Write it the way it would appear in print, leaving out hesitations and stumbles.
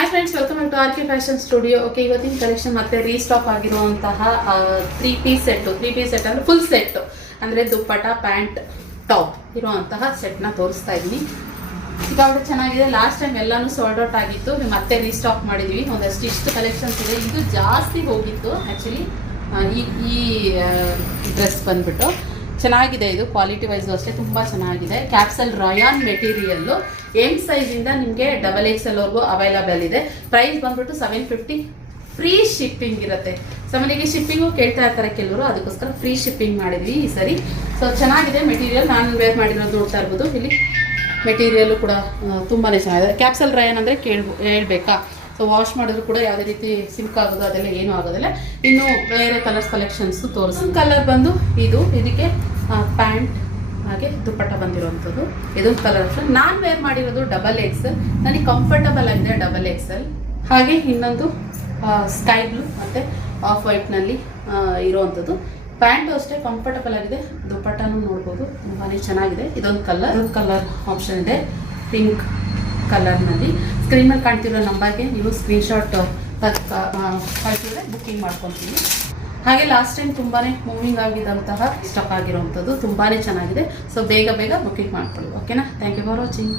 Hi friends, welcome to RK fashion studio. Okay, ಇವತ್ತಿನ collection ಮತ್ತೆ restock ಆಗಿರುವಂತಹ 3-piece set ಅಂದ್ರೆ ಫುಲ್ ಸೆಟ್ ಅಂದ್ರೆ ದುಪ್ಪಟ್ಟ, ಪ್ಯಾಂಟ್, ಟಾಪ್ ಇರುವಂತಹ ಸೆಟ್ನ ತೋರಿಸ್ತಾ ಇದ್ದೀನಿ. ಸಿಕ್ಕಾಪಟ್ಟೆ ಚೆನ್ನಾಗಿದೆ. ಲಾಸ್ಟ್ ಟೈಮ್ ಎಲ್ಲಾನು ಸೋಲ್ಡ್ ಔಟ್ ಆಗಿತ್ತು, ಮತ್ತೆ ರೀಸ್ಟಾಕ್ ಮಾಡಿದ್ವಿ. ಒಂದಷ್ಟು ಇಷ್ಟು ಕಲೆಕ್ಷನ್ಸ್ ಇದೆ. ಇದು ಜಾಸ್ತಿ ಹೋಗಿತ್ತು ಆ್ಯಕ್ಚುಲಿ. ಈ ಡ್ರೆಸ್ ಬಂದ್ಬಿಟ್ಟು ಚೆನ್ನಾಗಿದೆ. ಇದು ಕ್ವಾಲಿಟಿ ವೈಸ್ ಅಷ್ಟೇ ತುಂಬ ಚೆನ್ನಾಗಿದೆ. Capsule rayon material. ಎಮ್ ಸೈಜಿಂದ ನಿಮಗೆ XXL ವರೆಗೂ ಅವೈಲಬಲ್ ಇದೆ. ಪ್ರೈಸ್ ಬಂದ್ಬಿಟ್ಟು 750. ಫ್ರೀ ಶಿಪ್ಪಿಂಗ್ ಇರುತ್ತೆ. ಮನೆಗೆ ಶಿಪ್ಪಿಂಗು ಕೇಳ್ತಾ ಇರ್ತಾರೆ ಕೆಲವರು, ಅದಕ್ಕೋಸ್ಕರ ಫ್ರೀ ಶಿಪ್ಪಿಂಗ್ ಮಾಡಿದ್ವಿ ಈ ಸರಿ. ಸೊ ಚೆನ್ನಾಗಿದೆ ಮೆಟೀರಿಯಲ್. ನಾನು ವೇರ್ ಮಾಡಿರೋದು ನೋಡ್ತಾ ಇರ್ಬೋದು. ಇಲ್ಲಿ ಮೆಟೀರಿಯಲ್ಲು ಕೂಡ ತುಂಬಾ ಚೆನ್ನಾಗಿದೆ. ಕ್ಯಾಪ್ಸಲ್ ರಾಯಾನ್ ಅಂದರೆ ಹೇಳ್ಬೇಕಾ. ಸೊ ವಾಶ್ ಮಾಡಿದ್ರು ಕೂಡ ಯಾವುದೇ ರೀತಿ ಸಿಂಕ್ ಆಗೋದು ಅದೆಲ್ಲ ಏನೂ ಆಗೋದಿಲ್ಲ. ಇನ್ನು ಬೇರೆ ಕಲರ್ಸ್ ಕಲೆಕ್ಷನ್ಸು ತೋರಿಸಿ. ಕಲರ್ ಬಂದು ಇದಕ್ಕೆ ಪ್ಯಾಂಟ್ ಹಾಗೆ ದುಪ್ಪಟ್ಟ ಬಂದಿರುವಂಥದ್ದು. ಇದೊಂದು ಕಲರ್ ಆಪ್ಷನ್. ನಾನು ವೇರ್ ಮಾಡಿರೋದು XXL. ನನಗೆ ಕಂಫರ್ಟಬಲ್ ಆಗಿದೆ XXL. ಹಾಗೆ ಇನ್ನೊಂದು ಸ್ಕೈ ಬ್ಲೂ ಮತ್ತು ಆಫ್ ವೈಟ್ನಲ್ಲಿ ಇರುವಂಥದ್ದು. ಪ್ಯಾಂಟು ಅಷ್ಟೇ ಕಂಫರ್ಟಬಲ್ ಆಗಿದೆ. ದುಪ್ಪಟ್ಟನೂ ನೋಡ್ಬೋದು, ತುಂಬಾ ಚೆನ್ನಾಗಿದೆ. ಇದೊಂದು ಕಲರ್ ಆಪ್ಷನ್ ಇದೆ ಪಿಂಕ್ ಕಲರ್ನಲ್ಲಿ. ಸ್ಕ್ರೀನ್ ಮೇಲೆ ಕಾಣ್ತಿರೋ ನಂಬರ್ಗೆ ನೀವು ಸ್ಕ್ರೀನ್ಶಾಟ್ ಕಳಿಸಿದ್ರೆ ಬುಕ್ಕಿಂಗ್ ಮಾಡ್ಕೊತೀವಿ. ಹಾಗೆ ಲಾಸ್ಟ್ ಟೈಮ್ ತುಂಬಾ ಮೂವಿಂಗ್ ಆಗಿದ್ದಂತಹ ಸ್ಟಾಕ್ ಆಗಿರುವಂಥದ್ದು ತುಂಬಾ ಚೆನ್ನಾಗಿದೆ. ಸೊ ಬೇಗ ಬುಕ್ಕಿಂಗ್ ಮಾಡ್ಕೊಳ್ಳಿ. ಓಕೆನಾ? Thank you for watching.